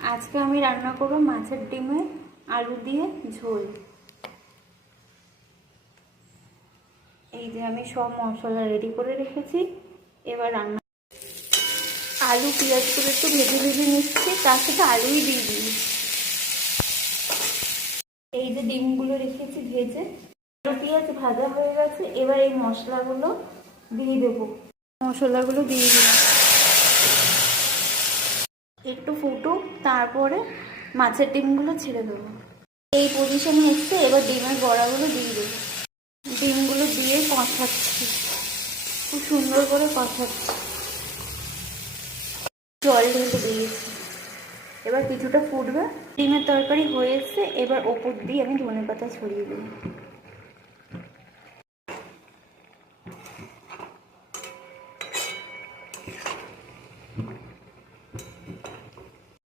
আজকে আমি রান্না করব মাছের ডিমে আলু দিয়ে ঝোল। এই যে আমি সব মশলা রেডি করে রেখেছি। এবার রান্না আলু পেঁয়াজগুলো একটু ভেজে ভেজে নিচ্ছি, তার সাথে আলুই দিয়ে দিই। এই যে ডিমগুলো রেখেছি ভেজে, আলু পেঁয়াজ ভাজা হয়ে গেছে। এবার এই মশলাগুলো দিয়ে দেবো। মশলাগুলো দিয়ে দিলাম, একটু ফুটুক, তারপরে মাছের ডিমগুলো ছেড়ে দেবো। এই পজিশনে এসছে। এবার ডিমের বড়াগুলো দিয়ে দেবো। ডিমগুলো দিয়ে কষাচ্ছি, খুব সুন্দর করে কষাচ্ছি। জল ঢেলে দিয়েছি, এবার কিছুটা ফুটবে। ডিমের তরকারি হয়ে এসছে। এবার ওপর দিয়ে আমি ধনেপাতা ছড়িয়ে দিই।